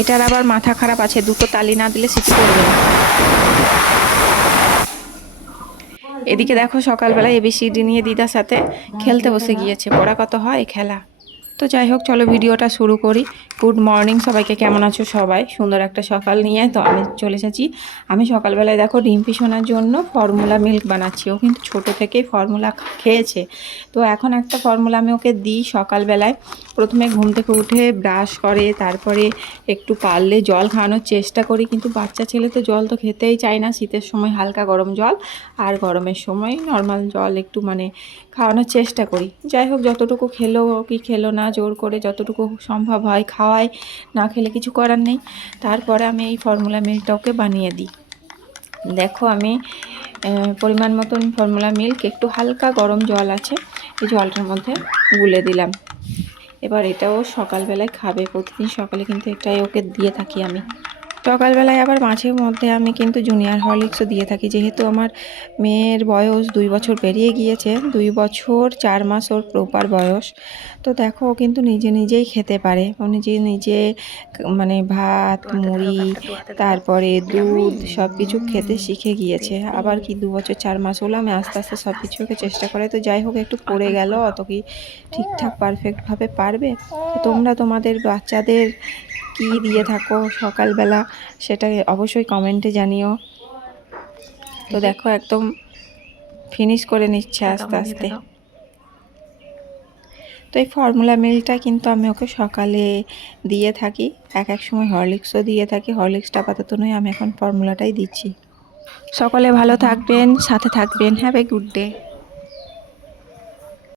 এটার আবার মাথা খারাপ আছে, দুটো তালি না দিলে সিটি করবে না। এদিকে দেখো সকালবেলা এবিসিডি নিয়ে দিদার সাথে খেলতে বসে গিয়েছে, পড়া কত হয় খেলা। তো যাই হোক, চলো ভিডিওটা শুরু করি। গুড মর্নিং সবাইকে, কেমন আছো সবাই? সুন্দর একটা সকাল নিয়ে তো আমি চলে এসেছি। আমি সকালবেলায় দেখো ডিম্পি সোনার জন্য ফর্মুলা মিল্ক বানাচ্ছি। ও কিন্তু ছোটো থেকেই ফর্মুলা খেয়েছে, তো এখন একটা ফর্মুলা আমি ওকে দিই সকালবেলায়। প্রথমে ঘুম থেকে উঠে ব্রাশ করে, তারপরে একটু পারলে জল খাওয়ানোর চেষ্টা করি, কিন্তু বাচ্চা ছেলে তো জল তো খেতেই চায় না। শীতের সময় হালকা গরম জল, আর গরমের সময় নর্মাল জল একটু মানে খাওয়ানোর চেষ্টা করি। যাই হোক, যতটুকু খেলো কি খেলো না, জোর করে যতটুকু সম্ভব হয় খাওয়াই, না খেলে কিছু করার নেই। তারপরে আমি এই ফর্মুলা মিল্কটা ওকে বানিয়ে দিই। দেখো আমি পরিমাণ মতন ফর্মুলা মিল্ক, একটু হালকা গরম জল আছে, এই জলটার মধ্যে গুলে দিলাম। এবার এটাও সকালবেলায় খাবে, প্রতিদিন সকালে কিন্তু এটাই ওকে দিয়ে থাকি আমি। সকালবেলায় আবার মাঝে মধ্যে আমি কিন্তু জুনিয়র হরলিক্সও দিয়ে থাকি, যেহেতু আমার মেয়ের বয়স 2 বছর পেরিয়ে গিয়েছে, 2 বছর 4 মাস ওর প্রপার বয়স। তো দেখো ও কিন্তু নিজে নিজেই খেতে পারে, ও নিজে নিজে মানে ভাত মুড়ি তারপরে দুধ সব কিছু খেতে শিখে গিয়েছে। আবার কি 2 বছর 4 মাস হলো, আমি আস্তে আস্তে সব কিছু ওকে চেষ্টা করে। তো যাই হোক, একটু পড়ে গেল, অত কি ঠিকঠাক পারফেক্টভাবে পারবে? তো তোমরা তোমাদের বাচ্চাদের কি দিয়ে থাকো সকালবেলা, সেটা অবশ্যই কমেন্টে জানিও। তো দেখো একদম ফিনিশ করে নিচ্ছে আস্তে আস্তে। তো এই ফর্মুলা মিল্কটা কিন্তু আমি ওকে সকালে দিয়ে থাকি, এক এক সময় হরলিক্সও দিয়ে থাকি। হরলিক্সটা আপাতত নয়, আমি এখন ফর্মুলাটাই দিচ্ছি। সকলে ভালো থাকবেন, সাথে থাকবেন। Have a good day.